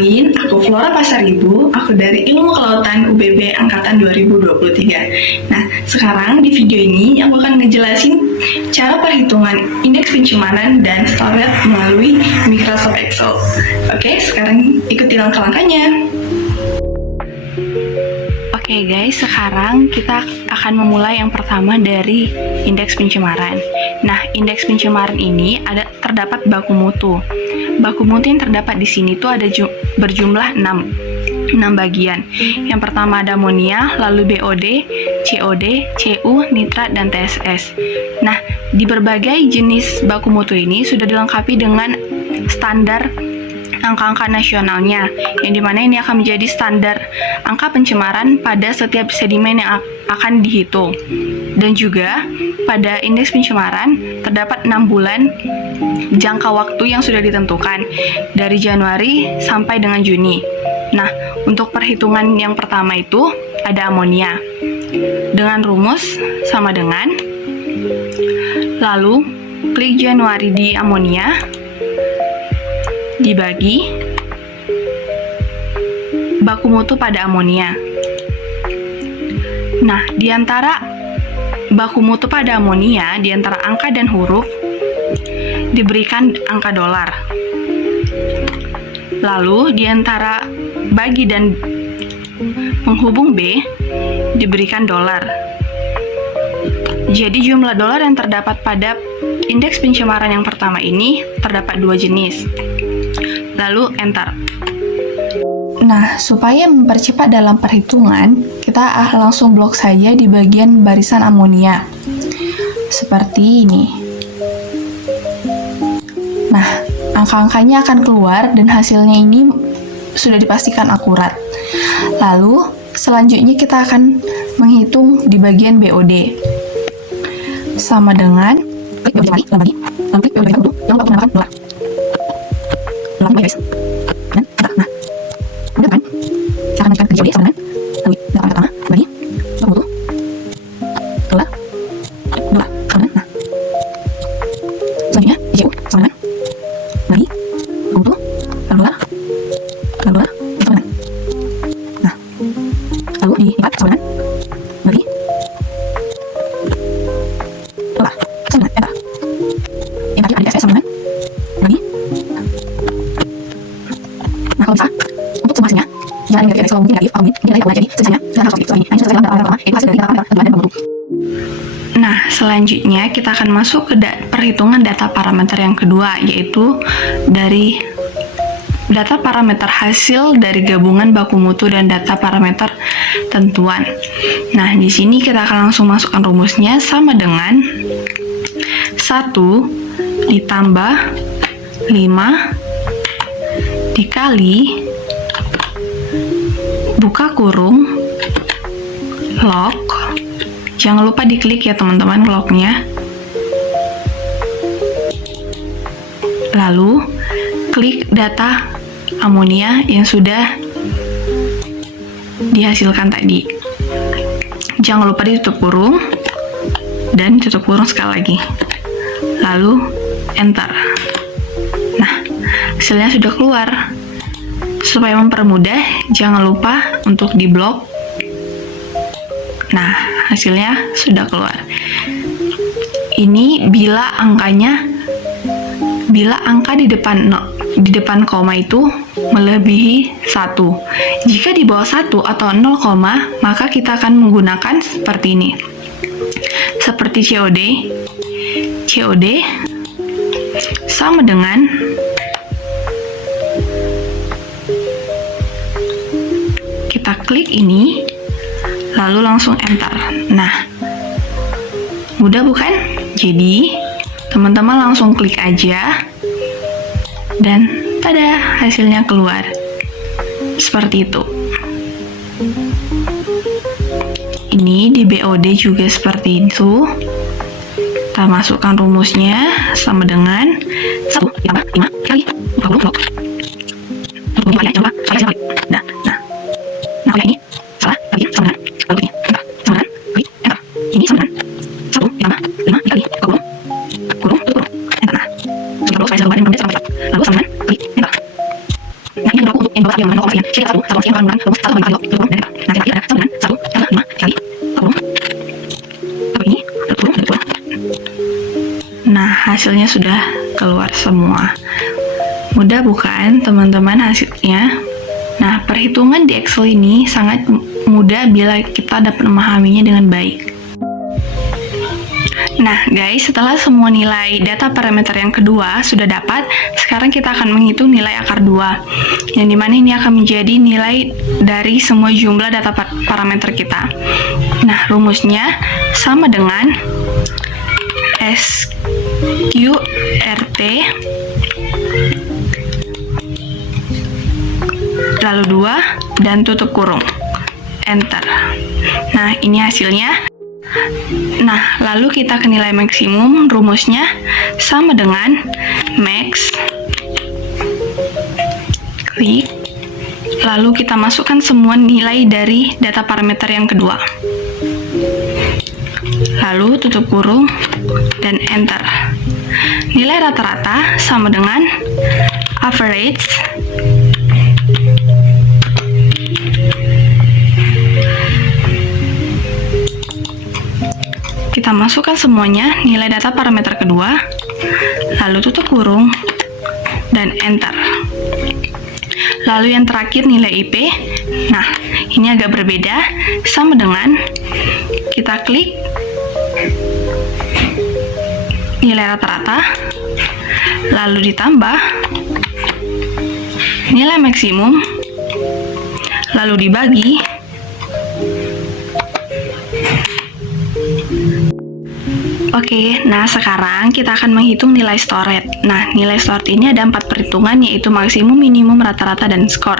Kenalin, aku Flora Pasaribu, aku dari Ilmu Kelautan UBB Angkatan 2023. Nah, sekarang di video ini aku akan ngejelasin cara perhitungan indeks pencemaran dan storage melalui Microsoft Excel. Oke, sekarang ikuti langkah-langkahnya. Oke guys, sekarang kita akan memulai yang pertama dari indeks pencemaran. Nah, indeks pencemaran ini terdapat baku mutu. Baku mutu yang terdapat di sini tuh ada berjumlah 6 bagian. Yang pertama ada amonia, lalu BOD, COD, CU, nitrat, dan TSS. Nah, di berbagai jenis baku mutu ini sudah dilengkapi dengan standar angka-angka nasionalnya, yang dimana ini akan menjadi standar angka pencemaran pada setiap sedimen yang akan dihitung. Dan juga pada indeks pencemaran terdapat 6 bulan jangka waktu yang sudah ditentukan dari Januari sampai dengan Juni. Nah, untuk perhitungan yang pertama itu ada amonia dengan rumus sama dengan lalu klik Januari di amonia dibagi baku mutu pada amonia. Nah, di antara baku mutu pada amonia, di antara angka dan huruf diberikan angka dolar. Lalu di antara bagi dan penghubung B diberikan dolar. Jadi jumlah dolar yang terdapat pada indeks pencemaran yang pertama ini terdapat 2 jenis. Lalu enter. Nah, supaya mempercepat dalam perhitungan, kita langsung blok saja di bagian barisan amonia. Seperti ini. Nah, angka-angkanya akan keluar dan hasilnya ini sudah dipastikan akurat. Lalu, selanjutnya kita akan menghitung di bagian BOD. Sama dengan klik BOD lagi, lalu klik BOD dulu, yang lupa menambahkan dolar. Lalu guys. Dan nah, mudah kan? Kita akan lanjutkan ke BOD sama dengan lalu data pertama bagi baku mutu dolar sama dengan nah. Selanjutnya di CU sama dengan bagi baku mutu dolar sama dengan nah. Lalu di IPAT sama dengan bagi dolar sama dengan enter. Yang tadi ada di SS sama dengan bagi. Nah, kalau bisa untuk summasinya jangan negatif kalau mungkin negatif, mungkin negatif jadi sisanya sudah harus positif. Nah, ini selesai dalam pertama, itu hasil dari data dan baku mutu. Nah, selanjutnya kita akan masuk ke perhitungan data parameter yang kedua, yaitu dari data parameter hasil dari gabungan baku mutu dan data parameter tentuan. Nah, di sini kita akan langsung masukkan rumusnya sama dengan 1 ditambah 5 dikali buka kurung log, jangan lupa diklik ya teman-teman lognya, lalu klik data amonia yang sudah dihasilkan tadi, jangan lupa ditutup kurung dan tutup kurung sekali lagi, lalu enter. Nah, hasilnya sudah keluar. Supaya mempermudah, jangan lupa untuk diblok. Nah, hasilnya sudah keluar. Ini bila angka di depan koma itu melebihi 1. Jika di bawah 1 atau 0 koma, maka kita akan menggunakan seperti ini. Seperti COD sama dengan kita klik ini, lalu langsung enter. Nah, mudah bukan? Jadi, teman-teman langsung klik aja, dan tada, hasilnya keluar. Seperti itu. Ini di BOD juga seperti itu. Kita masukkan rumusnya sama dengan 1 ditambah 5 kali 20 log. Coba ya, coba. Nah, oh ya, ini salah lagi sama dengan lalu ini enter sama dengan klik enter. Ini sama dengan 1 ditambah 5 dikali kurung enter. Nah, sudah saya selalu sampai lalu sama dengan klik enter. Nah, ini yang untuk yang bawah yang mana sekian. Jadi 1 yang kurang rumus 1 bagi 2 kurung dan nah yang ada sama dengan 1 tambah 5 kali kurung. Tapi ini kurung dan kurang. Nah, hasilnya sudah keluar semua. Mudah bukan teman-teman hasilnya? Nah, perhitungan di Excel ini sangat mudah bila kita dapat memahaminya dengan baik. Nah guys, setelah semua nilai data parameter yang kedua sudah dapat, sekarang kita akan menghitung nilai akar 2, yang dimana ini akan menjadi nilai dari semua jumlah data parameter kita. Nah, rumusnya sama dengan SQRT lalu 2 dan tutup kurung, enter. Nah, ini hasilnya. Nah, lalu kita ke nilai maksimum, rumusnya sama dengan max, klik, lalu kita masukkan semua nilai dari data parameter yang kedua, lalu tutup kurung, dan enter. Nilai rata-rata sama dengan average kita masukkan semuanya nilai data parameter kedua, lalu tutup kurung, dan enter. Lalu yang terakhir nilai IP. Nah, ini agak berbeda, sama dengan kita klik nilai rata-rata, lalu ditambah nilai maksimum, lalu dibagi. Oke, nah sekarang kita akan menghitung nilai stored. Nah, nilai stored ini ada 4 perhitungan, yaitu maksimum, minimum, rata-rata, dan skor.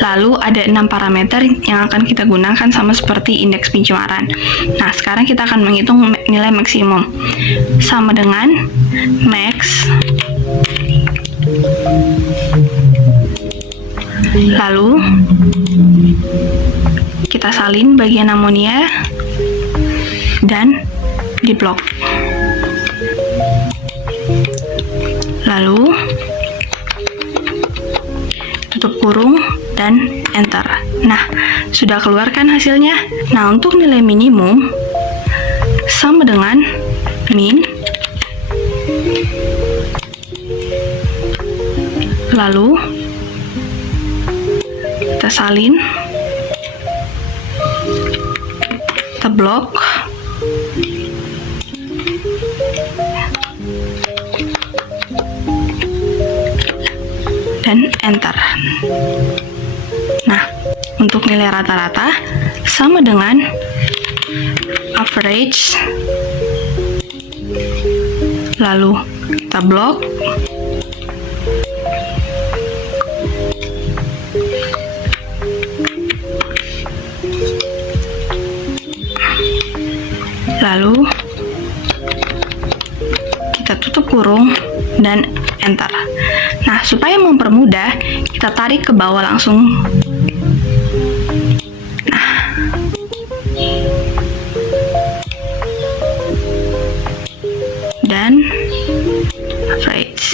Lalu ada 6 parameter yang akan kita gunakan sama seperti indeks pencemaran. Nah, sekarang kita akan menghitung nilai maksimum. Sama dengan max, lalu kita salin bagian amonia dan di blok. Lalu tutup kurung dan enter. Nah, sudah keluarkan hasilnya. Nah, untuk nilai minimum sama dengan min, lalu kita salin, kita blok, dan enter. Nah, untuk nilai rata-rata sama dengan average, lalu kita blok, lalu kita tutup kurung dan enter. Nah, supaya mempermudah, kita tarik ke bawah langsung. Nah, dan average,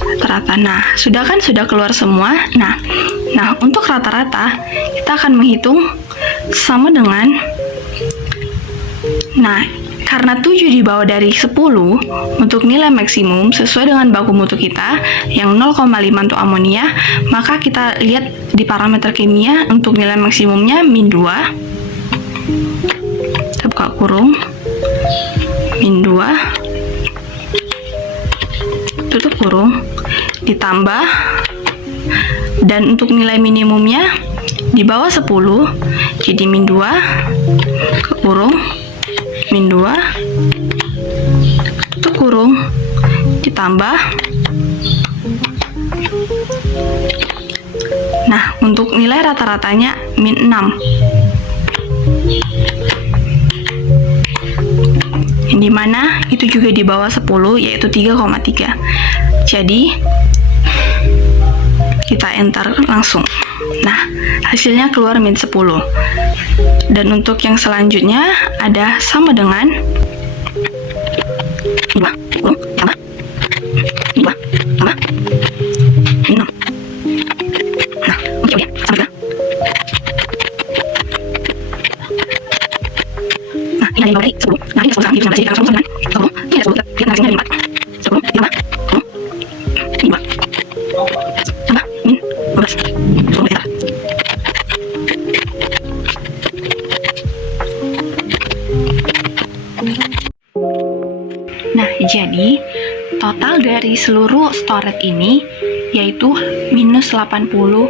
rata-rata. Nah, sudah keluar semua. Nah, untuk rata-rata kita akan menghitung sama dengan, nah, karena 7 di bawah dari 10 untuk nilai maksimum sesuai dengan baku mutu kita yang 0,5 untuk amonia, maka kita lihat di parameter kimia untuk nilai maksimumnya min 2. Kita buka kurung, min 2, tutup kurung, ditambah, dan untuk nilai minimumnya di bawah 10, jadi min 2, ke kurung, min 2, tutup kurung, ditambah. Nah, untuk nilai rata-ratanya min 6, yang dimana itu juga di bawah 10, yaitu 3,3. Jadi kita enter langsung. Nah, hasilnya keluar min 10. Dan untuk yang selanjutnya ada sama dengan 2 kurung tambah 2 tambah 6. yang bawah tadi 10. Nah, ini 10 sekarang, jadi 19, jadi kalau 10 ini ada 10, lihat narasinya dari 4. 10, ditambah 10, ini 2. Tambah, min 12. 10 meter. Nah, jadi total dari seluruh storage ini yaitu minus 80,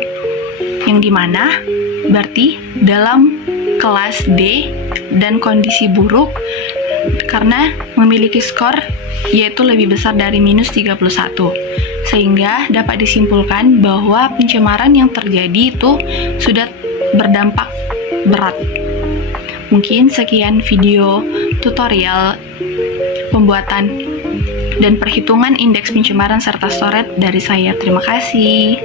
yang dimana berarti dalam kelas D dan kondisi buruk karena memiliki skor yaitu lebih besar dari minus 31, sehingga dapat disimpulkan bahwa pencemaran yang terjadi itu sudah berdampak berat. Mungkin sekian video tutorial pembuatan dan perhitungan indeks pencemaran serta storage dari saya. Terima kasih.